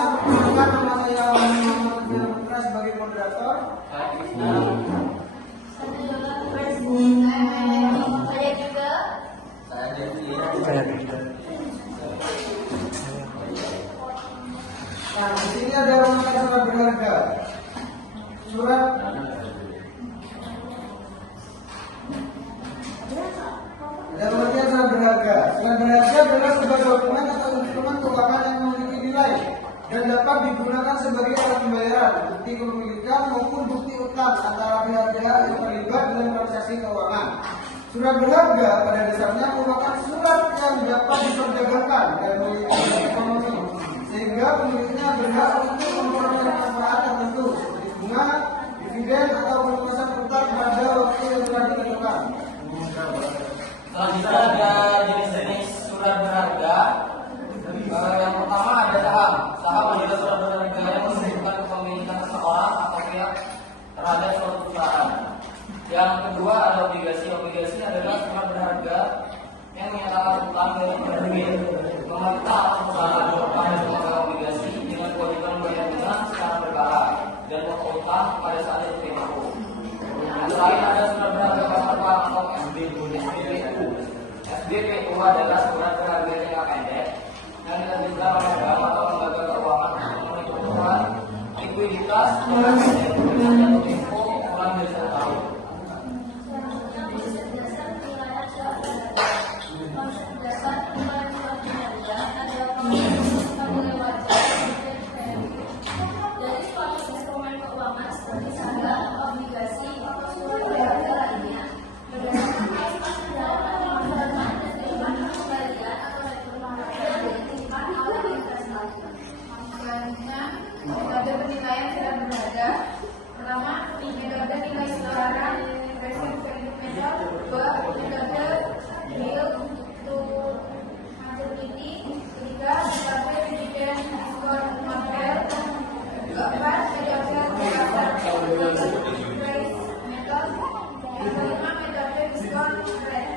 perkenalkan nama saya Muhammad Putra sebagai moderator. Nah, di sini ada rangkaian surat berharga. Surat berharga. Surat berharga adalah sebuah dokumen atau instrumen keuangan yang memiliki nilai dan dapat digunakan sebagai alat pembayaran, bukti kepemilikan maupun bukti utang antara pihak-pihak yang terlibat dalam transaksi keuangan. Surat berharga pada dasarnya merupakan surat yang dapat diperdagangkan dan memiliki ekonomi, sehingga pemiliknya berhak untuk memperoleh manfaat tertentu seperti bunga, dividen atau pelunasan utang pada waktu yang telah ditentukan. Selanjutnya ada jenis-jenis surat berharga. Yang pertama ada saham. Saham adalah surat berharga yang menunjukkan kepemilikan seseorang atau pihak terhadap suatu perusahaan. Yang kedua ada obligasi. Obligasi adalah surat berharga yang menyatakan utang dari penerbit. Pemerintah atau perusahaan pada sebuah obligasi dengan kewajiban membayar bunga secara berkala dan pokok utang pada saat itu tempo. Selain ada surat berharga pasar uang atau SBPU. SBPU adalah surat berharga jangka pendek yang diterbitkan oleh bank atau lembaga keuangan untuk menentukan likuiditas jangka pendek dengan jatuh tempo kurang dari 1 tahun. Metode penilaian surat berharga. Pertama, metode nilai sekarang present value method. Dua, metode yield to maturity. Ketiga, metode dividen diskon model. Keempat, metode price method. Yang kelima, metode diskon rate.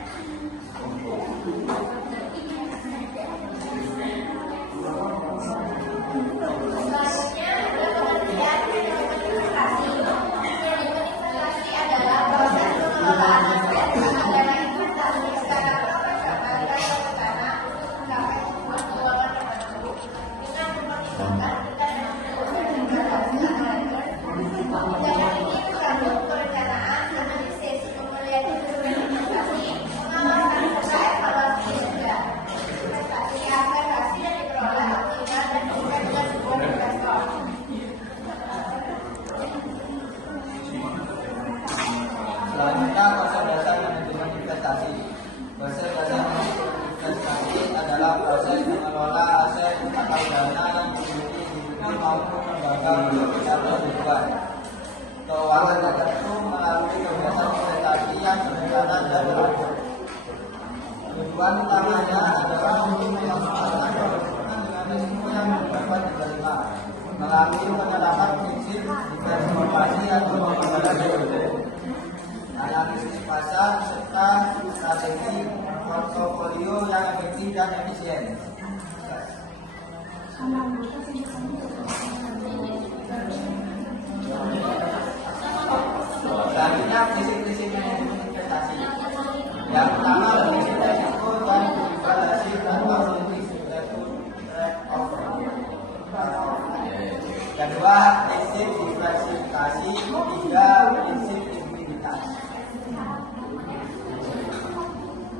Selanjutnya proses dasar manajemen investasi. Proses dasar manajemen investasi adalah proses mengelola aset atau dana yang dimiliki individu maupun lembaga atau tujuan keuangan tertentu melalui kegiatan investasi yang berencana dan teratur. Tujuan utamanya adalah untuk memanfaatkan keuntungan dengan risiko yang dapat diterima melalui penerapan prinsip diversifikasi atau pembagian analisis pasar serta strategi portofolio yang efektif dan efisien. Selanjutnya prinsip-prinsip manajemen investasi. Yang pertama prinsip risiko dan evaluasi atau prinsip trade-off. Kedua prinsip diversifikasi. Ketiga prinsip likuiditas.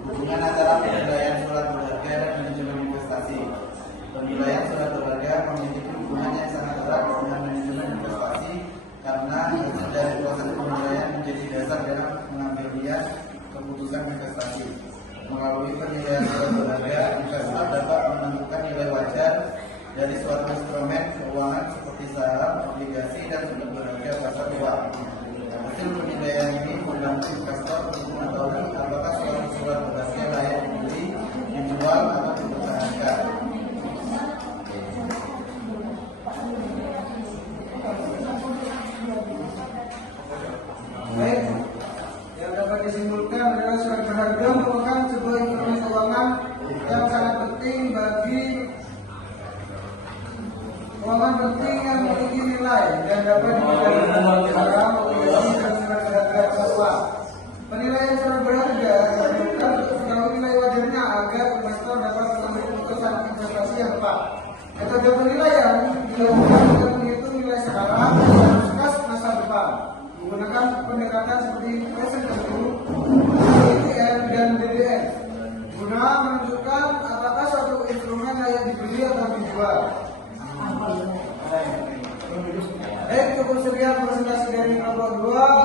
Hubungan antara penilaian surat berharga dan manajemen investasi. Penilaian surat berharga memiliki hubungan yang sangat erat dengan manajemen investasi karena hasil dari proses penilaian menjadi dasar dalam mengambil keputusan investasi. Melalui penilaian surat berharga, investor dapat menentukan nilai wajar dari suatu instrumen keuangan seperti saham, obligasi, dan surat berharga pasar uang. Hasil penilaian ini membantu investor untuk mengetahui apakah suatu surat berharga layak dibeli, dijual, atau dipertahankan. Baik, yang dapat disimpulkan adalah surat berharga merupakan sebuah instrumen keuangan yang sangat penting bagi Keuangan penting yang memiliki nilai dan dapat dipidana dengan cara obligasi dan surat berharga fatwa. Penilaian surat berharga diperlukan untuk mengetahui nilai wajarnya agar investor dapat mengambil keputusan investasi yang tepat. Metode penilaian dilakukan dengan menghitung nilai sekarang dan kas masa depan menggunakan pendekatan seperti present value, ETN, dan DDN guna menunjukkan apakah suatu instrumen layak dibeli atau dijual. Baik, cukup sekian presentasi dari kelompok 2.